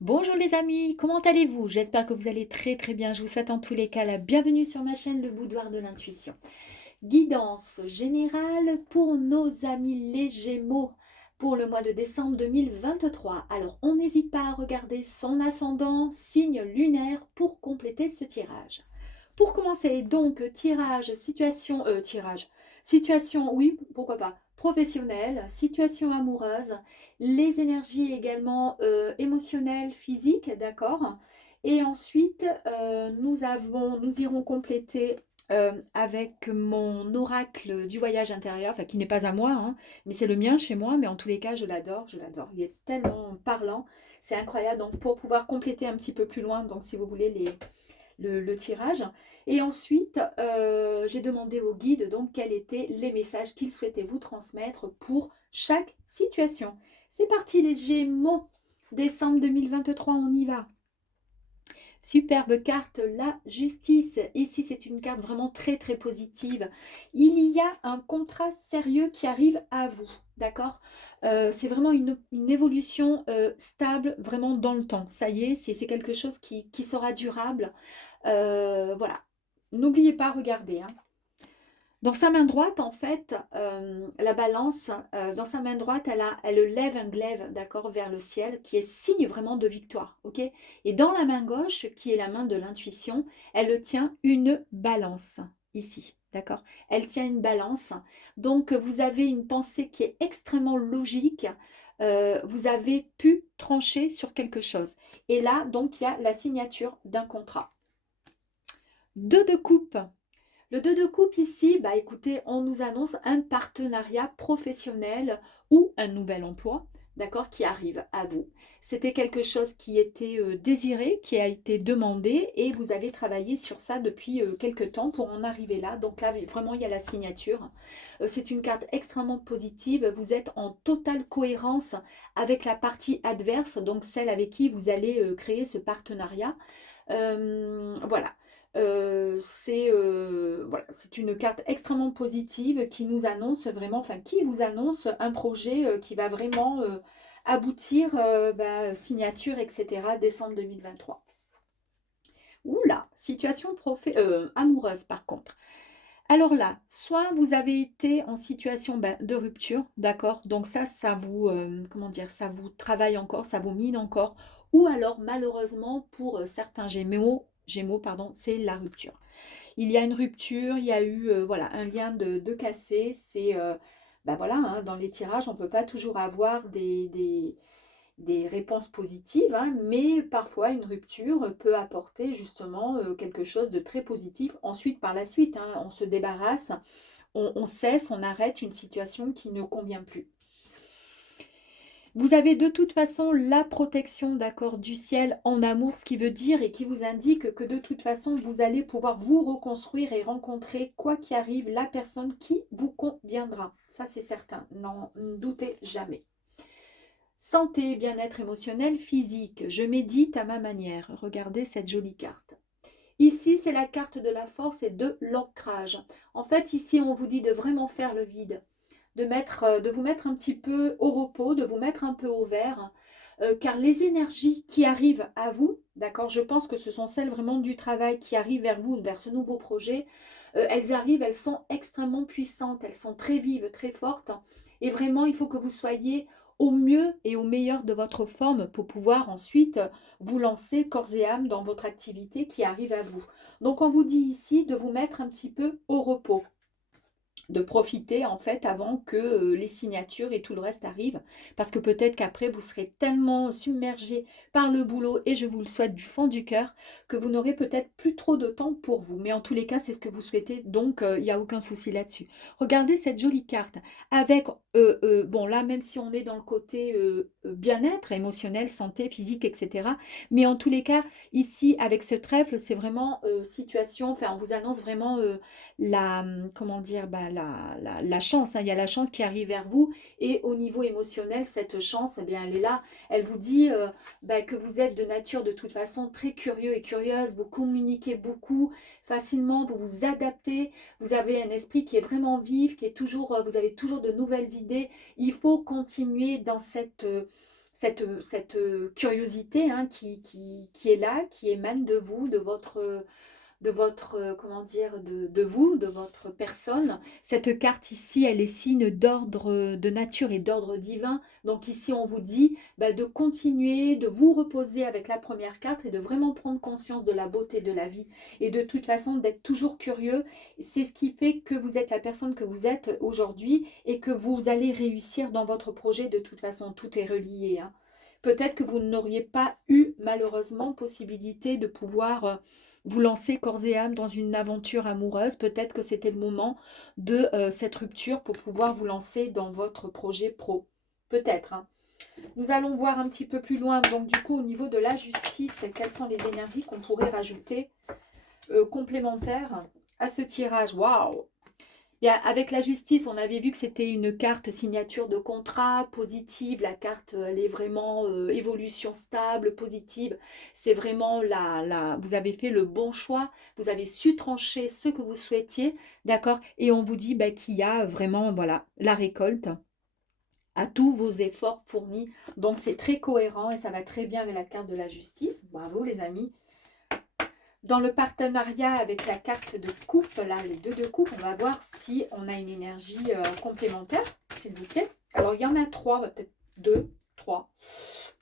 Bonjour les amis, comment allez-vous? J'espère que vous allez très très bien. Je vous souhaite en tous les cas la bienvenue sur ma chaîne Le Boudoir de l'Intuition. Guidance générale pour nos amis les Gémeaux pour le mois de décembre 2023. Alors on n'hésite pas à regarder son ascendant, signe lunaire pour compléter ce tirage. Pour commencer, donc, situation, oui, pourquoi pas, professionnelle, situation amoureuse, les énergies également émotionnelles, physiques, d'accord. Et ensuite, nous irons compléter avec mon oracle du voyage intérieur, enfin qui n'est pas à moi, hein, mais c'est le mien chez moi, mais en tous les cas, je l'adore, je l'adore. Il est tellement parlant, c'est incroyable. Donc, pour pouvoir compléter un petit peu plus loin, donc si vous voulez le tirage. Et ensuite, j'ai demandé au guide donc quels étaient les messages qu'il souhaitait vous transmettre pour chaque situation. C'est parti les Gémeaux, décembre 2023, on y va. Superbe carte, la justice. Ici, c'est une carte vraiment très très positive. Il y a un contrat sérieux qui arrive à vous, d'accord. C'est vraiment une évolution stable, vraiment dans le temps. Ça y est, c'est quelque chose qui sera durable. Voilà. N'oubliez pas, regardez, hein. Dans sa main droite, en fait, la balance, dans sa main droite, elle lève un glaive, d'accord, vers le ciel, qui est signe vraiment de victoire, ok. Et dans la main gauche, qui est la main de l'intuition, elle tient une balance, ici, d'accord. Elle tient une balance. Donc, vous avez une pensée qui est extrêmement logique. Vous avez pu trancher sur quelque chose. Et là, donc, il y a la signature d'un contrat. Deux de coupe. Le 2 de coupe ici, bah écoutez, on nous annonce un partenariat professionnel ou un nouvel emploi, d'accord, qui arrive à vous. C'était quelque chose qui était désiré, qui a été demandé et vous avez travaillé sur ça depuis quelque temps pour en arriver là. Donc là, vraiment, il y a la signature. C'est une carte extrêmement positive. Vous êtes en totale cohérence avec la partie adverse, donc celle avec qui vous allez créer ce partenariat. Voilà. Voilà, c'est une carte extrêmement positive qui nous annonce vraiment, enfin qui vous annonce un projet qui va vraiment aboutir, signature, etc. décembre 2023. Oula, situation amoureuse par contre. Alors là, soit vous avez été en situation de rupture, d'accord, donc ça vous, comment dire, ça vous travaille encore, ça vous mine encore, ou alors malheureusement pour certains Gémeaux, pardon, c'est la rupture. Il y a une rupture, il y a eu voilà, un lien de cassé, c'est, voilà, hein, dans les tirages, on ne peut pas toujours avoir des réponses positives, hein, mais parfois une rupture peut apporter justement quelque chose de très positif. Ensuite, par la suite, hein, on se débarrasse, on cesse, on arrête une situation qui ne convient plus. Vous avez de toute façon la protection, d'accord, du ciel en amour, ce qui veut dire et qui vous indique que de toute façon, vous allez pouvoir vous reconstruire et rencontrer, quoi qu'il arrive, la personne qui vous conviendra. Ça, c'est certain, n'en doutez jamais. Santé, bien-être émotionnel, physique. Je médite à ma manière. Regardez cette jolie carte. Ici, c'est la carte de la force et de l'ancrage. En fait, ici, on vous dit de vraiment faire le vide, de vous mettre un petit peu au repos, de vous mettre un peu au vert, car les énergies qui arrivent à vous, d'accord, je pense que ce sont celles vraiment du travail qui arrivent vers vous, vers ce nouveau projet, elles arrivent, elles sont extrêmement puissantes, elles sont très vives, très fortes, et vraiment, il faut que vous soyez au mieux et au meilleur de votre forme pour pouvoir ensuite vous lancer corps et âme dans votre activité qui arrive à vous. Donc, on vous dit ici de vous mettre un petit peu au repos, de profiter en fait avant que les signatures et tout le reste arrivent, parce que peut-être qu'après vous serez tellement submergé par le boulot, et je vous le souhaite du fond du cœur, que vous n'aurez peut-être plus trop de temps pour vous, mais en tous les cas c'est ce que vous souhaitez, donc il n'y a aucun souci là-dessus. Regardez cette jolie carte avec, bon là même si on est dans le côté bien-être émotionnel, santé, physique, etc., mais en tous les cas ici avec ce trèfle c'est vraiment situation, enfin on vous annonce vraiment comment dire, la chance, hein, il y a la chance qui arrive vers vous, et au niveau émotionnel, cette chance, eh bien, elle est là. Elle vous dit que vous êtes de nature de toute façon très curieux et curieuse, vous communiquez beaucoup facilement, vous vous adaptez, vous avez un esprit qui est vraiment vif, qui est toujours, vous avez toujours de nouvelles idées. Il faut continuer dans cette curiosité hein, qui est là, qui émane de vous, de votre comment dire, de vous, de votre personne. Cette carte ici, elle est signe d'ordre de nature et d'ordre divin. Donc ici, on vous dit bah, de continuer, de vous reposer avec la première carte et de vraiment prendre conscience de la beauté de la vie. Et de toute façon, d'être toujours curieux. C'est ce qui fait que vous êtes la personne que vous êtes aujourd'hui et que vous allez réussir dans votre projet. De toute façon, tout est relié. Hein. Peut-être que vous n'auriez pas eu malheureusement possibilité de pouvoir vous lancer corps et âme dans une aventure amoureuse. Peut-être que c'était le moment de cette rupture pour pouvoir vous lancer dans votre projet pro. Peut-être. Hein. Nous allons voir un petit peu plus loin. Donc du coup, au niveau de la justice, quelles sont les énergies qu'on pourrait rajouter complémentaires à ce tirage. Waouh! Bien, avec la justice, on avait vu que c'était une carte signature de contrat positive. La carte, elle est vraiment évolution stable, positive. C'est vraiment vous avez fait le bon choix. Vous avez su trancher ce que vous souhaitiez, d'accord? Et on vous dit bah, qu'il y a vraiment, voilà, la récolte à tous vos efforts fournis. Donc, c'est très cohérent et ça va très bien avec la carte de la justice. Bravo, les amis. Dans le partenariat avec la carte de coupe, là, les deux de coupe, on va voir si on a une énergie complémentaire, s'il vous plaît. Alors, il y en a trois, peut-être deux, trois.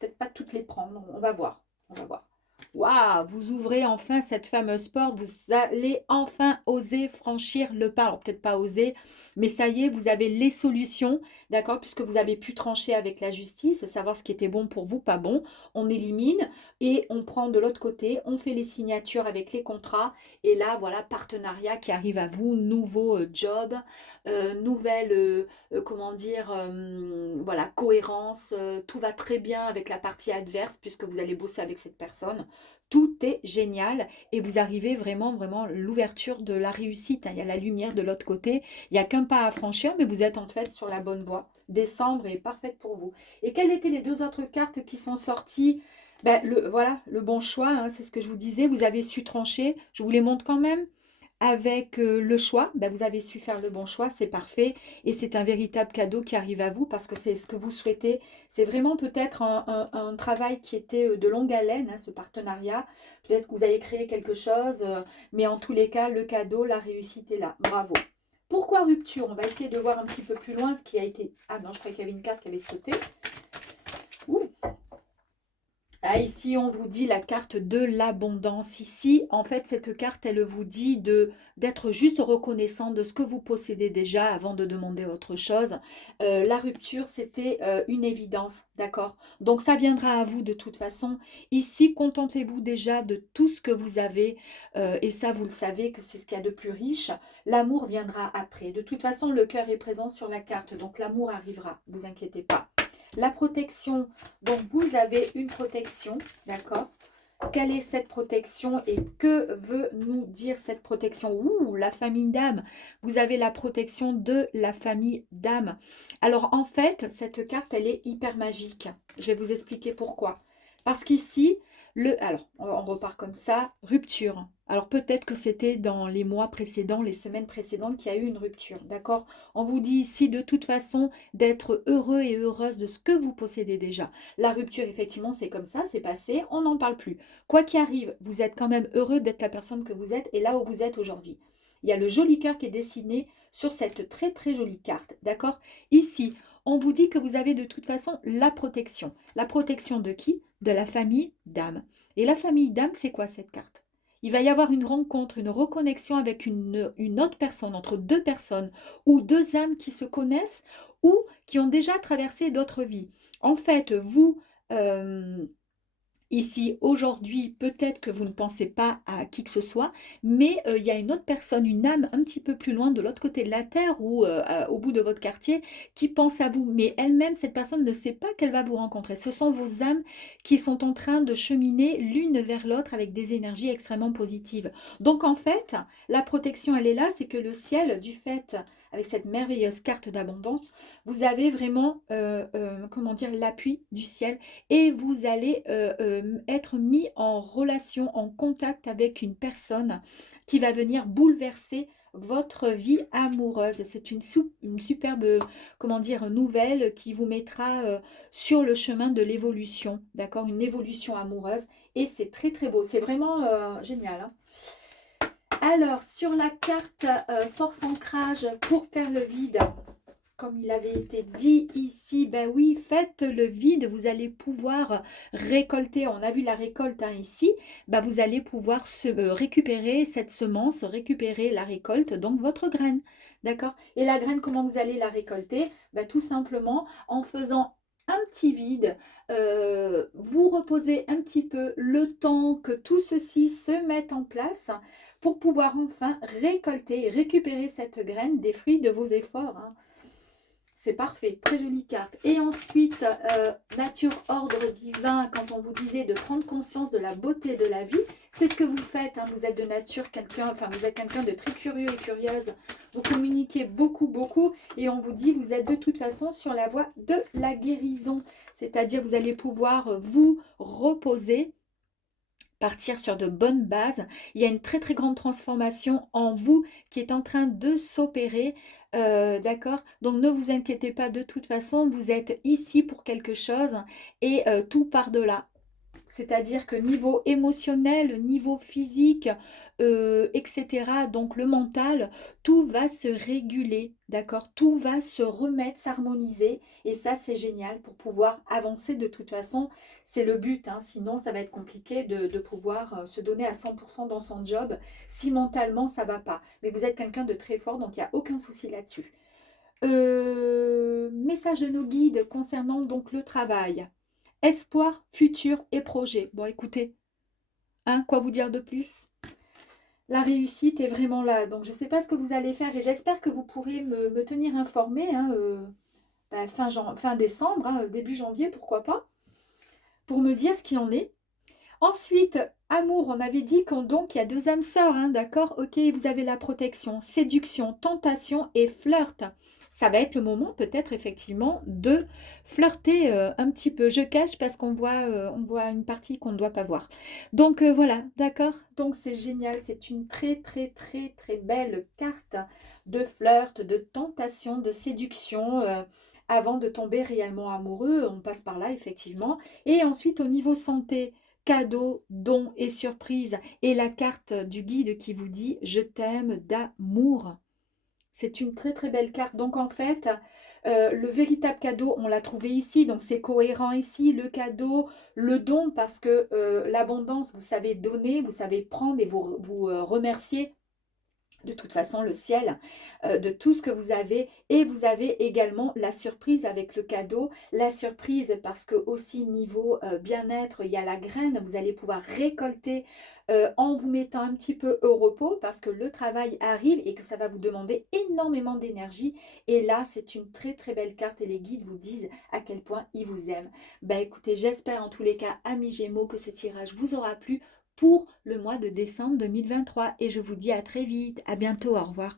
Peut-être pas toutes les prendre, on va voir. On va voir. Waouh, vous ouvrez enfin cette fameuse porte, vous allez enfin oser franchir le pas. Alors peut-être pas oser, mais ça y est, vous avez les solutions, d'accord, puisque vous avez pu trancher avec la justice, savoir ce qui était bon pour vous, pas bon. On élimine et on prend de l'autre côté, on fait les signatures avec les contrats. Et là, voilà, partenariat qui arrive à vous, nouveau job, nouvelle, comment dire, voilà, cohérence. Tout va très bien avec la partie adverse puisque vous allez bosser avec cette personne. Tout est génial et vous arrivez vraiment, vraiment l'ouverture de la réussite. Hein. Il y a la lumière de l'autre côté. Il n'y a qu'un pas à franchir, mais vous êtes en fait sur la bonne voie. Décembre est parfaite pour vous. Et quelles étaient les deux autres cartes qui sont sorties? Ben, voilà, le bon choix, hein, c'est ce que je vous disais. Vous avez su trancher. Je vous les montre quand même. Avec le choix, ben, vous avez su faire le bon choix, c'est parfait. Et c'est un véritable cadeau qui arrive à vous parce que c'est ce que vous souhaitez. C'est vraiment peut-être un travail qui était de longue haleine, hein, ce partenariat. Peut-être que vous avez créé quelque chose, mais en tous les cas, le cadeau, la réussite est là. Bravo. Pourquoi rupture? On va essayer de voir un petit peu plus loin ce qui a été... Ah non, je croyais qu'il y avait une carte qui avait sauté. Ouh. Ah, ici, on vous dit la carte de l'abondance. Ici, en fait, cette carte, elle vous dit d'être juste reconnaissant de ce que vous possédez déjà avant de demander autre chose. La rupture, c'était une évidence, d'accord? Donc, ça viendra à vous de toute façon. Ici, contentez-vous déjà de tout ce que vous avez. Et ça, vous le savez que c'est ce qu'il y a de plus riche. L'amour viendra après. De toute façon, le cœur est présent sur la carte. Donc, l'amour arrivera. Ne vous inquiétez pas. La protection, donc vous avez une protection, d'accord? Quelle est cette protection et que veut nous dire cette protection? Ouh, la famille d'âme. Vous avez la protection de la famille d'âme. Alors en fait, cette carte, elle est hyper magique. Je vais vous expliquer pourquoi. Parce qu'ici, alors on repart comme ça, rupture. Alors peut-être que c'était dans les mois précédents, les semaines précédentes qu'il y a eu une rupture, d'accord? On vous dit ici de toute façon d'être heureux et heureuse de ce que vous possédez déjà. La rupture, effectivement, c'est comme ça, c'est passé, on n'en parle plus. Quoi qu'il arrive, vous êtes quand même heureux d'être la personne que vous êtes et là où vous êtes aujourd'hui. Il y a le joli cœur qui est dessiné sur cette très très jolie carte, d'accord? Ici, on vous dit que vous avez de toute façon la protection. La protection de qui? De la famille d'âme. Et la famille d'âme, c'est quoi cette carte? Il va y avoir une rencontre, une reconnexion avec une autre personne, entre deux personnes, ou deux âmes qui se connaissent, ou qui ont déjà traversé d'autres vies. En fait, vous, ici, aujourd'hui, peut-être que vous ne pensez pas à qui que ce soit, mais il y a une autre personne, une âme un petit peu plus loin de l'autre côté de la Terre ou au bout de votre quartier qui pense à vous. Mais elle-même, cette personne ne sait pas qu'elle va vous rencontrer. Ce sont vos âmes qui sont en train de cheminer l'une vers l'autre avec des énergies extrêmement positives. Donc en fait, la protection, elle est là, c'est que le ciel, du fait, avec cette merveilleuse carte d'abondance, vous avez vraiment, comment dire, l'appui du ciel et vous allez être mis en relation, en contact avec une personne qui va venir bouleverser votre vie amoureuse. C'est une superbe, comment dire, nouvelle qui vous mettra sur le chemin de l'évolution, d'accord? Une évolution amoureuse. Et c'est très très beau. C'est vraiment génial, hein. Alors, sur la carte force ancrage pour faire le vide, comme il avait été dit ici, ben oui, faites le vide, vous allez pouvoir récolter, on a vu la récolte hein, ici, ben vous allez pouvoir récupérer cette semence, récupérer la récolte, donc votre graine, d'accord? Et la graine, comment vous allez la récolter? Ben, tout simplement en faisant un petit vide, vous reposez un petit peu le temps que tout ceci se mette en place pour pouvoir enfin récolter et récupérer cette graine des fruits de vos efforts, hein. C'est parfait, très jolie carte. Et ensuite, nature, ordre divin, quand on vous disait de prendre conscience de la beauté de la vie, c'est ce que vous faites, hein. Vous êtes de nature quelqu'un, enfin vous êtes quelqu'un de très curieux et curieuse. Vous communiquez beaucoup, beaucoup et on vous dit vous êtes de toute façon sur la voie de la guérison. C'est-à-dire vous allez pouvoir vous reposer, partir sur de bonnes bases. Il y a une très très grande transformation en vous qui est en train de s'opérer, d'accord? Donc ne vous inquiétez pas, de toute façon, vous êtes ici pour quelque chose et tout part de là. C'est-à-dire que niveau émotionnel, niveau physique, etc., donc le mental, tout va se réguler, d'accord? Tout va se remettre, s'harmoniser. Et ça, c'est génial pour pouvoir avancer de toute façon. C'est le but, hein, sinon ça va être compliqué de pouvoir se donner à 100% dans son job si mentalement ça ne va pas. Mais vous êtes quelqu'un de très fort, donc il n'y a aucun souci là-dessus. Message de nos guides concernant donc le travail. Espoir, futur et projet. Bon, écoutez, hein, quoi vous dire de plus? La réussite est vraiment là. Donc, je ne sais pas ce que vous allez faire et j'espère que vous pourrez me tenir informé hein, fin décembre, hein, début janvier, pourquoi pas, pour me dire ce qu'il en est. Ensuite, amour, on avait dit donc il y a deux âmes sœurs, hein, d'accord? Ok, vous avez la protection, séduction, tentation et flirt. Ça va être le moment peut-être effectivement de flirter un petit peu. Je cache parce on voit une partie qu'on ne doit pas voir. Donc voilà, d'accord? Donc c'est génial, c'est une très très très très belle carte de flirt, de tentation, de séduction. Avant de tomber réellement amoureux, on passe par là effectivement. Et ensuite au niveau santé, cadeaux, dons et surprises. Et la carte du guide qui vous dit « Je t'aime d'amour ». C'est une très très belle carte. Donc en fait, le véritable cadeau, on l'a trouvé ici. Donc c'est cohérent ici. Le cadeau, le don, parce que l'abondance, vous savez donner, vous savez prendre et vous remercier de toute façon le ciel, de tout ce que vous avez. Et vous avez également la surprise avec le cadeau. La surprise parce que aussi niveau bien-être, il y a la graine. Vous allez pouvoir récolter en vous mettant un petit peu au repos parce que le travail arrive et que ça va vous demander énormément d'énergie. Et là, c'est une très très belle carte et les guides vous disent à quel point ils vous aiment. Bah écoutez, j'espère en tous les cas, amis Gémeaux, que ce tirage vous aura plu pour le mois de décembre 2023. Et je vous dis à très vite. À bientôt. Au revoir.